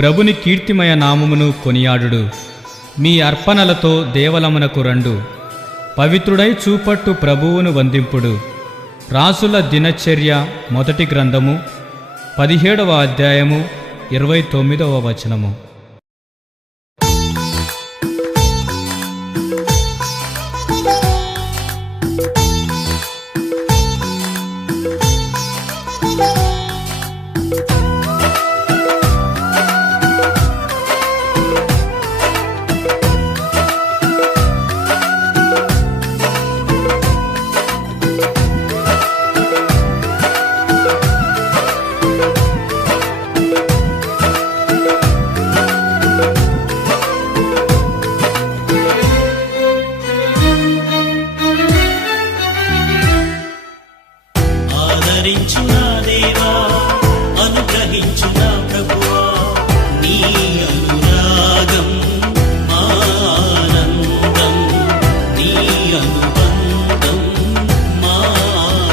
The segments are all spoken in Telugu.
ప్రభుని కీర్తిమయ నామమును కొనియాడుడు. మీ అర్పణలతో దేవలమునకు రండు. పవిత్రుడై చూపట్టు ప్రభువును వందింపుడు. రాసుల దినచర్య మొదటి గ్రంథము 17వ అధ్యాయము 29వ వచనము. ఆదరించు నా దేవా, అనుగ్రహించు నా ప్రభువా, నీ అనురాగం మా ఆనందం, నీ అనుబంధం మా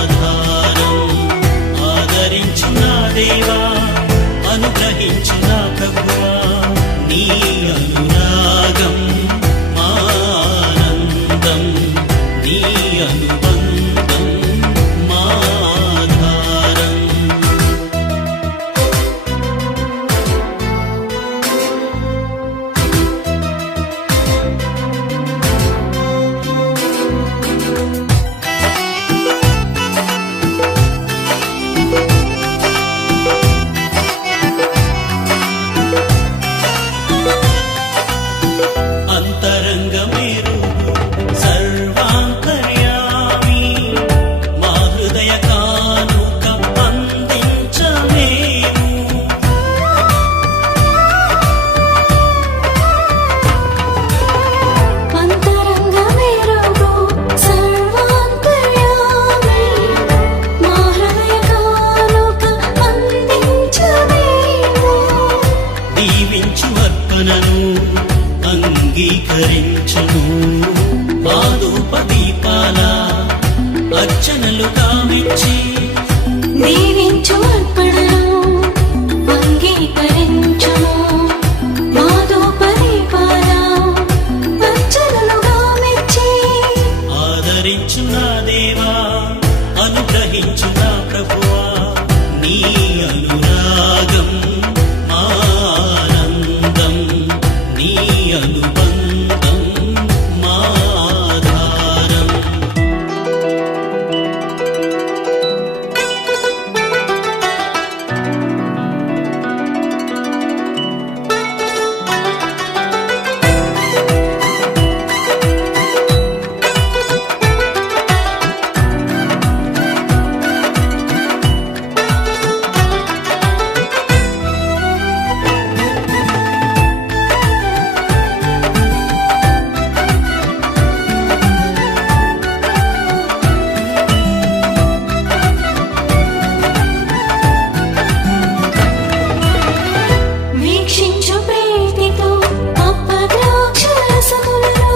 ఆధారం. ఆదరించు నా దేవా, అనుగ్రహించు నా ప్రభువా, నీ అనురాగం మా ఆనందం, నీ అనుబంధం అంగీకరించును. పాదోపదీపాల అర్చనలుగా మెచ్చి దీవించు అర్పణను అంగీకరించును. పాదోపదీపాల అర్చనలుగా మెచ్చి ఆదరించు నా దేవా, అనుగ్రహించు నా ప్రభువా, నీ అనురాగం మా ఆనందం, నీ అనుబంధం మా ఆధారం. వీక్షించు ప్రీతితో అప్పద్రాక్షరసములను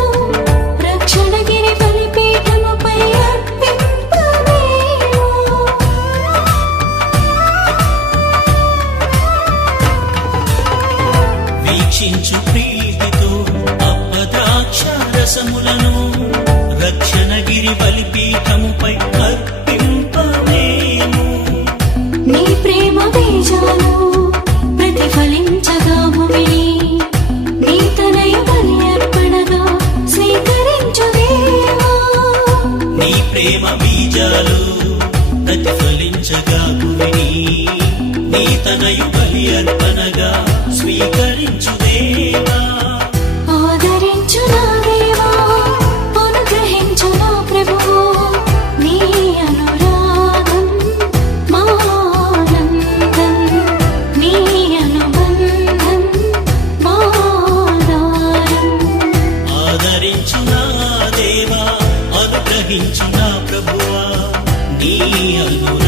రక్షణగిరి బలిపీఠముపై అర్పింపమేము. నీ ప్రేమ బీజాలు ప్రతిఫలించగా భూమిని నీ తనయ బలి అర్పణగా స్వీకరించు దేవా. నీ ప్రేమ బీజాలు ప్రతిఫలించగా భూమిని నీ తనయు బలి అర్పణగా స్వీకరించు దేవా. ఆదరించు నా దేవా, అనుగ్రహించు నా ప్రభువా, నీ అనురాగం మా ఆనందం, నీ అనుబంధం మా ఆధారం. ఆదరించు నా దేవా, అనుగ్రహించు నా ప్రభువా, నీ అనురాగం